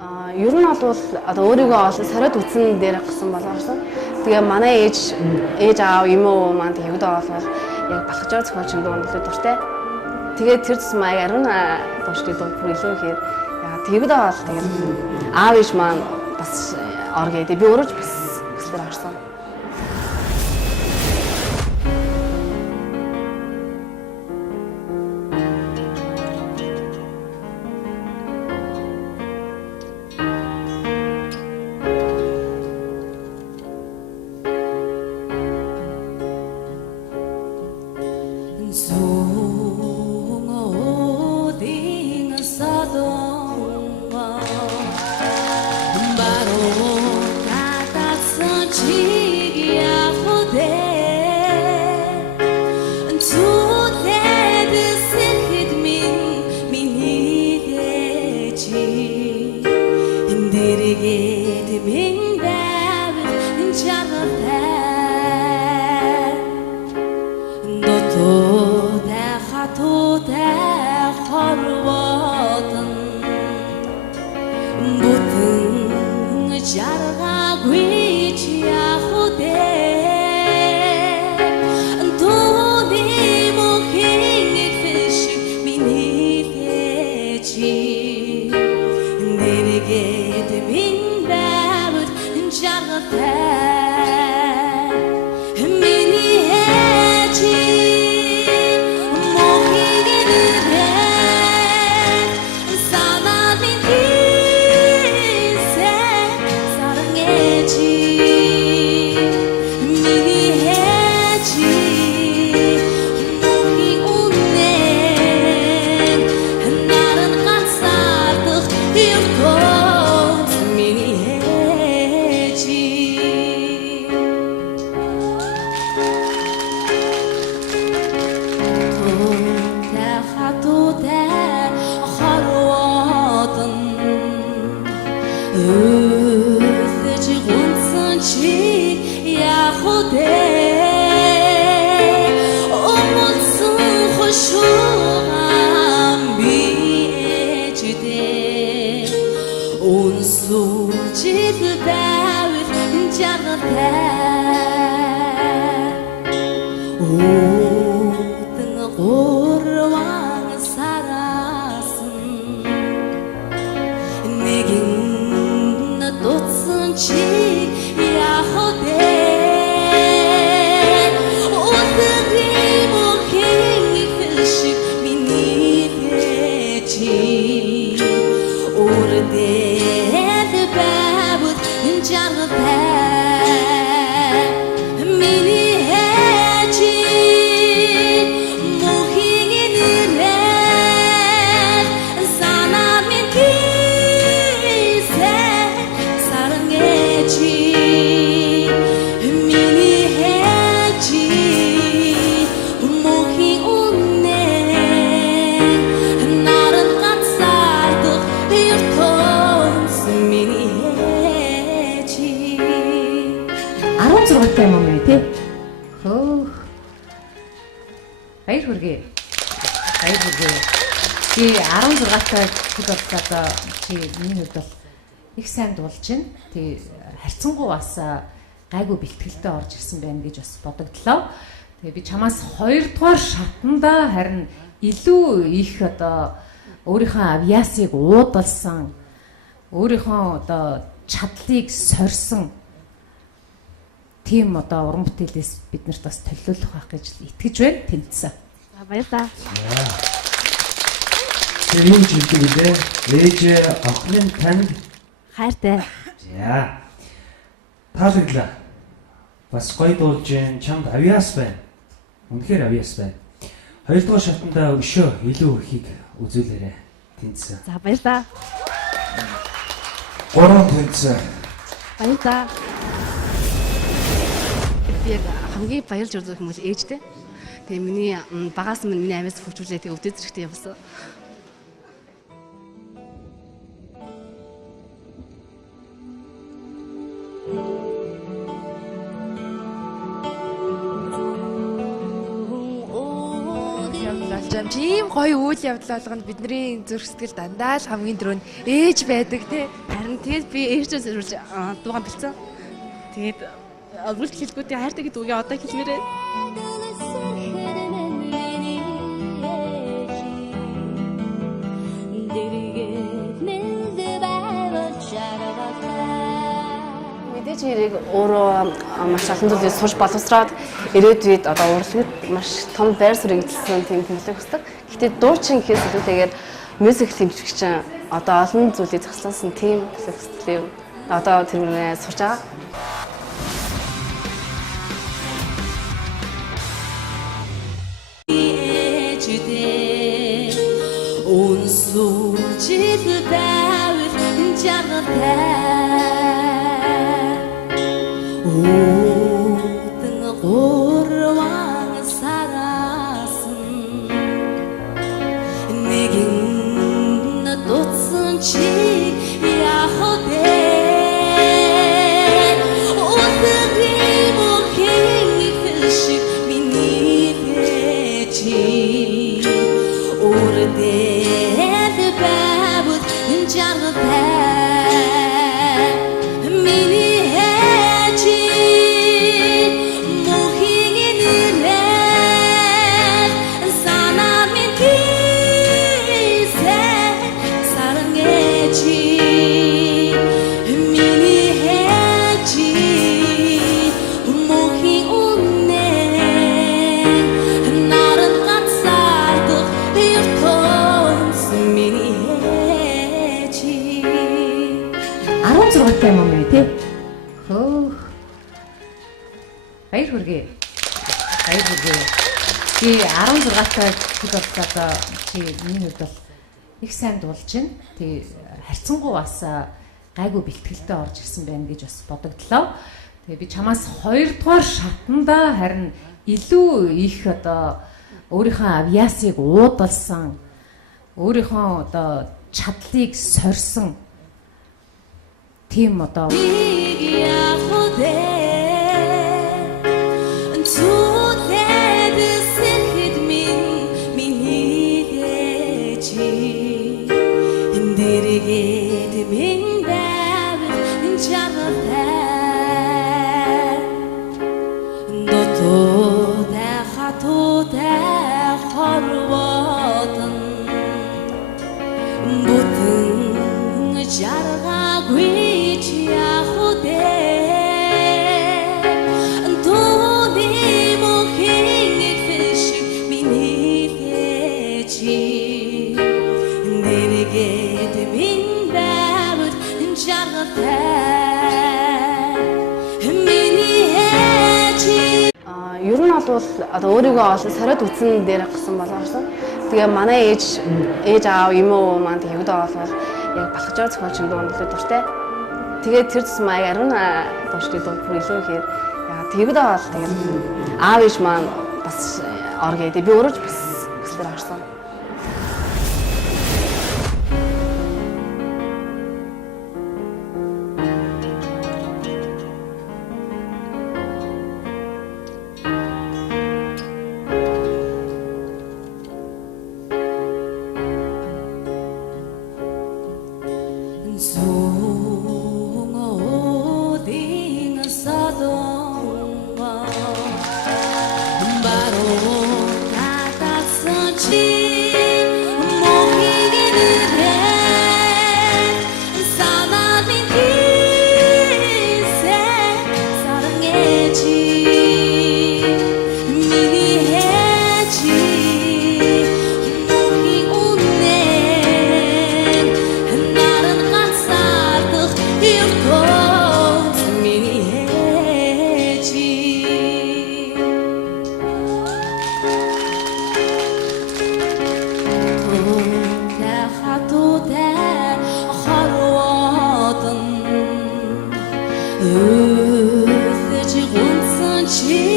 Ер нь бол одоо өөрийгөө олон сориод үтсэн дээр гсэн болгосон. Тэгээ манай ээж аав юм уу маань тэгвд бол яг балхажаа зохиолч юм дуу дуртай. Тэгээд тэр тусам ариун дууштай дуу бүр илүү ихээр яа тэгвд бол тэгээд аав ээж маань бас оргээ. Би өөрөө ч бас хүсэлээр харсан. Би 16-тай хэд боллоо чи миний хувьд бол их сайн дуулж байна. Тэг харьцангуй бас гайгүй бэлтгэлтэй орж ирсэн байна гэж бас бодогдлоо. Тэгээ би чамаас 2 дугаар шатанда харин илүү их одоо өөрийнхөө авьяасыг уудалсан, өөрийнхөө одоо чадлыг сорьсон тийм одоо уран бүтээлээс биднэрт бас төлөвлөх байх гэж итгэж байна. Тэмцсэн. Баярлалаа. Тэр юу ч хэлдэг үлээ. Ээж охин танд хайртай. За. Таалагдлаа. Бас гоё дуулж जैन чамд авьяас байна. Үнэхээр авьяас байна. 2 дугаар шатанда өшөө илүү ихийг үзүүлээрэй. Тэнцсэн. За баярлалаа. 3 тэнцсэн. Баярлалаа. Би хамгийн баярлж үзэх хүмүүс ээжтэй. Тэгээ миний багаас минь миний амиас хөвчүүлээ тэгээ өвдөө зэрэгтэй явсан. бодож байгаа юм. Тийм гоё үйл явдал болгонд бидний зүрх сэтгэл дандаа л хамгийн дөрөнд ээж байдаг тий. Харин тэгээд би ээжээ зориулж дуугаан бэлдсэн. Тэгээд бүрт хэлгүүдээ хайртай гэдэг үгээ одоо хэлмээрээ. Мэдээж хэрэг өөрөө маш олон зүйлийг сурч боловсроод ирээдүйд одоо урлагт маш том байр суурь эзэлсэн тийм хүмүүлэг хөсдөг. Гэхдээ дуучин гэхээс илүүтэйгээр мьюзик хэмжигчин одоо олон зүйлийг зохицуулсан тийм хүсэлтэй одоо тэрнээ сурч байгаа. Би 16-тай хэд боллоо чи миний хувьд бол их сайн дуулж байна. Тэг харьцангуй бас гайгүй бэлтгэлтэй орж ирсэн байна гэж бас бодогдлоо. Тэгээ би чамаас 2 дугаар шатанда харин илүү их одоо өөрийнхөө авьяасыг уудалсан, өөрийнхөө одоо чадлыг сорьсон тийм одоо одоо өөрийгөө олон сариад үтсэн дээр гасан болгосон. Тэгээ манай ээж аав юм уу маань тэгвд болвол яг балхажаар зохиолч юм дуулдаг дуртай. Тэгээ тэр тус маяг ариун дууштай дуу бүр илүү ихээр яг тэгвд бол тэгээд аав ээж маань бас оргээд би өөрөө ч бас хүслээр орсон. Özeci gonsan